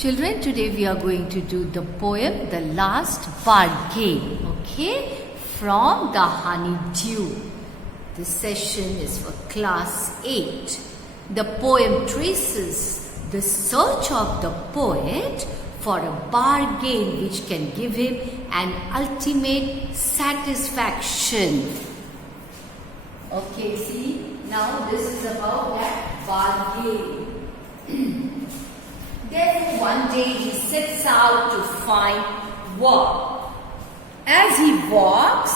Children, today we are going to do the poem The Last Bargain, okay, from the Honeydew. This session is for class 8. The poem traces the search of the poet for a bargain which can give him an ultimate satisfaction. Okay, see, now this is about that bargain. Therefore, one day he sets out to find work. As he walks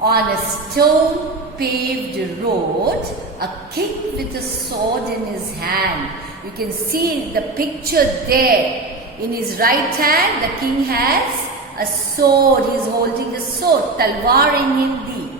on a stone-paved road, a king with a sword in his hand. You can see the picture there. In his right hand, the king has a sword. He is holding a sword, talwar in Hindi.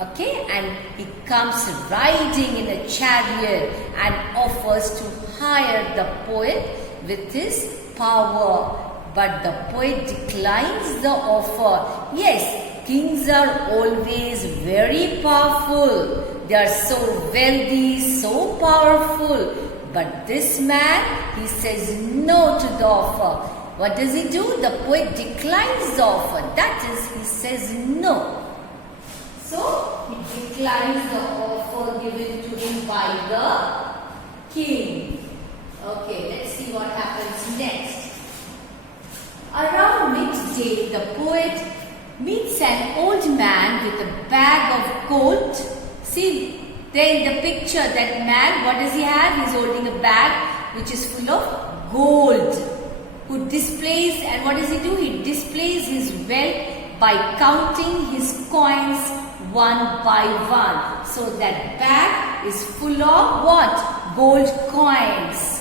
Okay, and he comes riding in a chariot and offers to hire the poet with his power. But the poet declines the offer. Yes, kings are always very powerful. They are so wealthy, so powerful. But this man, he says no to the offer. What does he do? The poet declines the offer. That is, he says no. So, he declines the offer given to him by the king. Okay, let's see what happens next. Around midday, the poet meets an old man with a bag of gold. See, there in the picture, that man, what does he have? He's holding a bag which is full of gold. Who displays, and what does he do? He displays his wealth by counting his coins one by one. So that bag is full of what? Gold coins.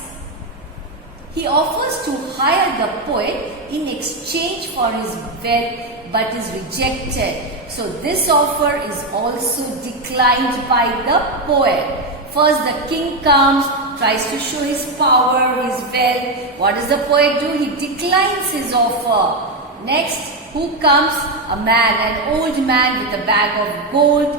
He offers to hire the poet in exchange for his wealth, but is rejected. So this offer is also declined by the poet. First the king comes, tries to show his power, his wealth. What does the poet do? He declines his offer. Next, who comes? A man, an old man with a bag of gold.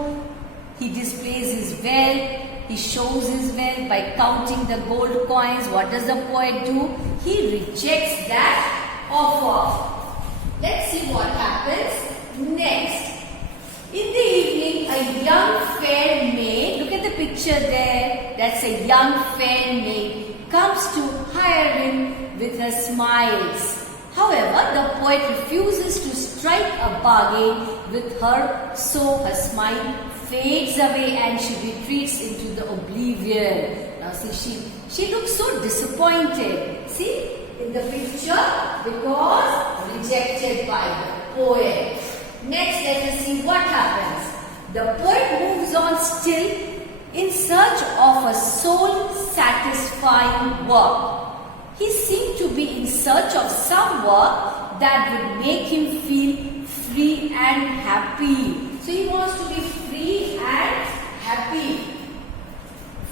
He displays his wealth. He shows his wealth by counting the gold coins. What does the poet do? He rejects that offer. Let's see what happens next. In the evening, a young fair maid, look at the picture there, that's a young fair maid, comes to hire him with her smiles. However, the poet refuses to strike a bargain with her, so her smile fades away and she retreats into the oblivion. Now see, she looks so disappointed. See, in the picture, because rejected by the poet. Next, let us see what happens. The poet moves on still in search of a soul-satisfying work. He seemed to be in search of some work that would make him feel free and happy. So he wants to be free and happy.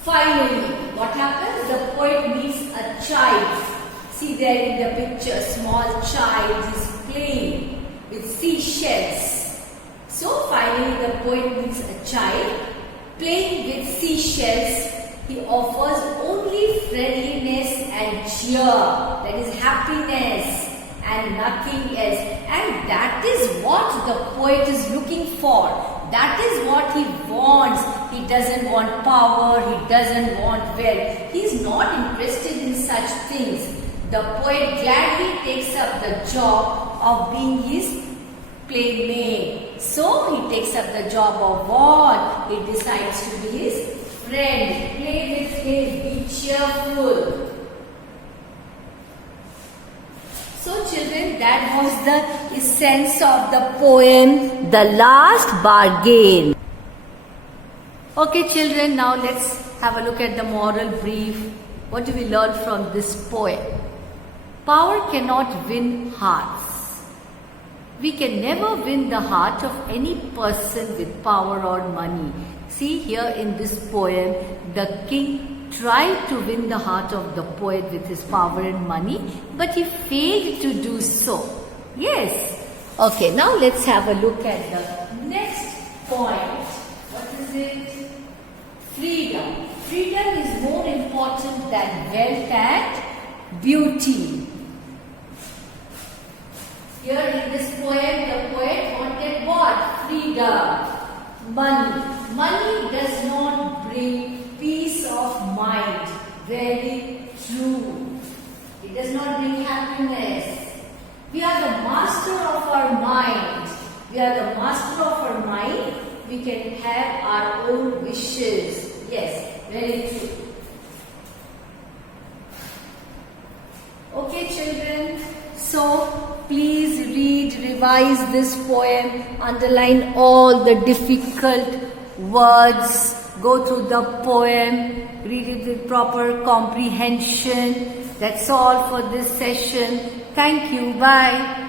Finally, what happens? The poet meets a child. See there in the picture, a small child is playing with seashells. So finally the poet meets a child playing with seashells. He offers only friendliness and cheer, that is happiness and nothing else. And that is what the poet is looking for. That is what he wants. He doesn't want power, he doesn't want wealth. He is not interested in such things. The poet gladly takes up the job of being his playmate. So he takes up the job of what? He decides to be his friend. Play with him, be cheerful. So children, that was the essence of the poem, The Last Bargain. Okay children, now let's have a look at the moral brief. What do we learn from this poem? Power cannot win hearts. We can never win the heart of any person with power or money. See here in this poem, the king tried to win the heart of the poet with his power and money, but he failed to do so. Yes. Okay, now let's have a look at the next point. What is it? Freedom. Freedom is more important than wealth and beauty. Here in this poem, the poet wanted what? Freedom. Money. Money does not bring peace of mind. Very true. It does not bring happiness. We are the master of our mind. We are the master of our mind. We can have our own wishes. Yes, very true. Okay, children. So, please read, revise this poem, underline all the difficult words, go through the poem, read it with proper comprehension. That's all for this session. Thank you. Bye.